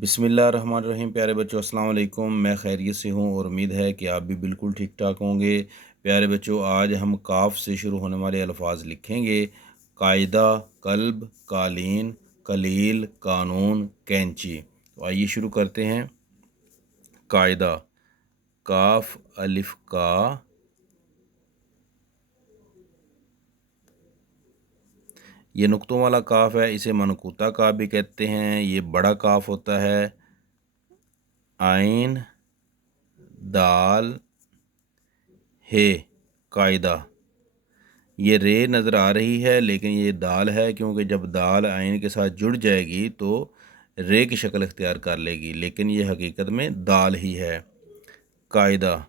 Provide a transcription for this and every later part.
بسم اللہ الرحمن الرحیم۔ پیارے بچوں السلام علیکم، میں خیریت سے ہوں اور امید ہے کہ آپ بھی بالکل ٹھیک ٹھاک ہوں گے۔ پیارے بچوں، آج ہم کاف سے شروع ہونے والے الفاظ لکھیں گے۔ قاعدہ، قلب، قالین، قلیل، قانون، کینچی۔ تو آئیے شروع کرتے ہیں۔ قاعدہ، کاف الف کا، یہ نقطوں والا کاف ہے، اسے منقوطہ کاف بھی کہتے ہیں۔ یہ بڑا کاف ہوتا ہے۔ عین، دال، ہے، قاعدہ۔ یہ رے نظر آ رہی ہے لیکن یہ دال ہے، کیونکہ جب دال عین کے ساتھ جڑ جائے گی تو رے کی شکل اختیار کر لے گی، لیکن یہ حقیقت میں دال ہی ہے۔ قاعدہ،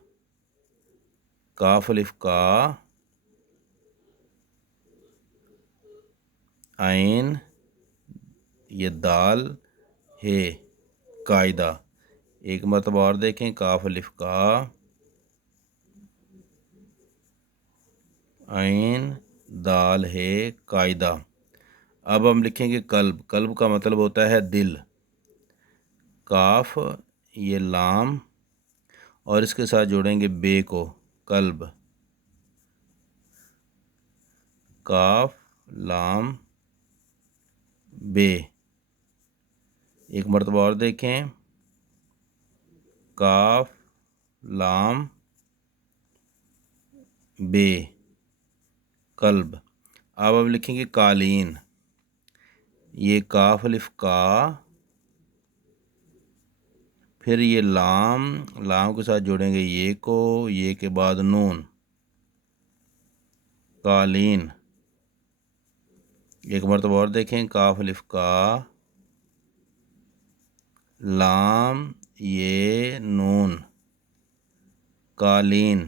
کاف الف کا، عین، یہ دال، ہے، قاعدہ۔ ایک مرتبہ اور دیکھیں، کاف الف کا، عین، دال، ہے، قاعدہ۔ اب ہم لکھیں گے قلب۔ قلب کا مطلب ہوتا ہے دل۔ کاف، یہ لام اور اس کے ساتھ جوڑیں گے بے کو، قلب۔ کاف، لام، بے۔ ایک مرتبہ اور دیکھیں، کاف، لام، بے، قلب۔ اب لکھیں گے قالین۔ یہ کاف الف کا، پھر یہ لام، لام کے ساتھ جوڑیں گے یہ کو، یہ کے بعد نون، قالین۔ ایک مرتبہ اور دیکھیں، کاف الف کا، لام، یہ، نون، قالین۔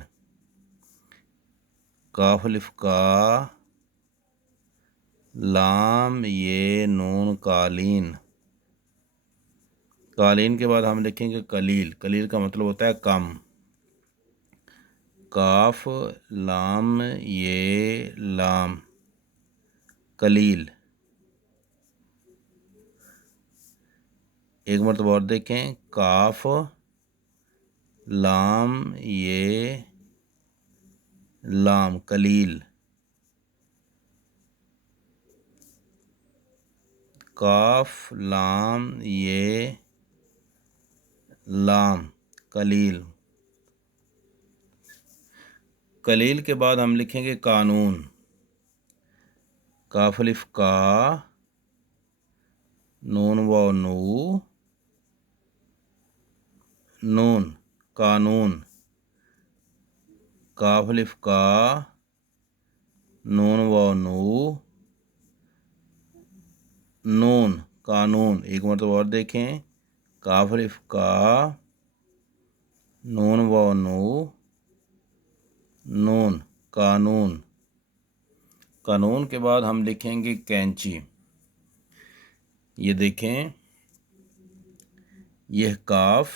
کاف الف کا، لام، یہ، نون، قالین۔ قالین کے بعد ہم لکھیں گے قلیل۔ قلیل کا مطلب ہوتا ہے کم۔ کاف، لام، یہ، لام، قلیل۔ ایک مرتبہ اور دیکھیں، کاف، لام، یہ، لام، قلیل۔ کاف، لام، یہ، لام، قلیل۔ قلیل کے بعد ہم لکھیں گے قانون۔ کاف الف کا، نون واو نو، نون، قانون۔ کاف الف کا، نون واو نو، نون، قانون۔ ایک مرتبہ اور دیکھیں، کاف الف کا، نون واو نو، نون، قانون۔ قانون کے بعد ہم لکھیں گے کینچی۔ یہ دیکھیں، یہ کاف،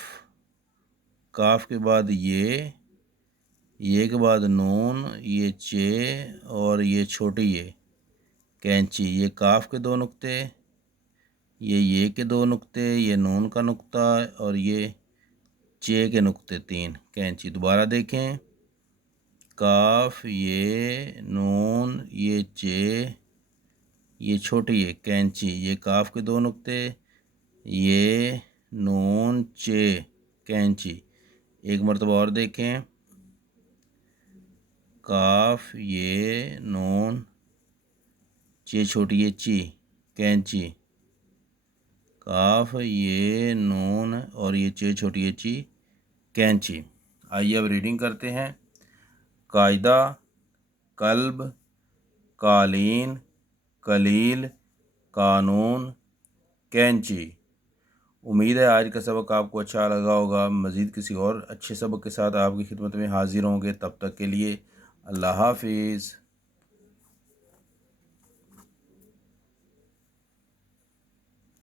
کاف کے بعد یہ کے بعد نون، یہ چے اور یہ چھوٹی یہ، کینچی۔ یہ کاف کے دو نقطے، یہ کے دو نقطے، یہ نون کا نقطہ اور یہ چے کے نقطے، تین، کینچی۔ دوبارہ دیکھیں، کاف، یہ، نون، یہ چے، یہ چھوٹی یہ، کینچی۔ یہ کاف کے دو نقطے، یہ، نون، چے، کینچی۔ ایک مرتبہ اور دیکھیں، کاف، یہ، نون، چے چھوٹی یہ، چی، کینچی۔ کاف، یہ، نون اور یہ چے چھوٹی یہ، چی، کینچی۔ آئیے اب ریڈنگ کرتے ہیں۔ قاعدہ، قلب، قالین، قلیل، قانون، کینچی۔ امید ہے آج کا سبق آپ کو اچھا لگا ہوگا۔ مزید کسی اور اچھے سبق کے ساتھ آپ کی خدمت میں حاضر ہوں گے۔ تب تک کے لیے اللہ حافظ۔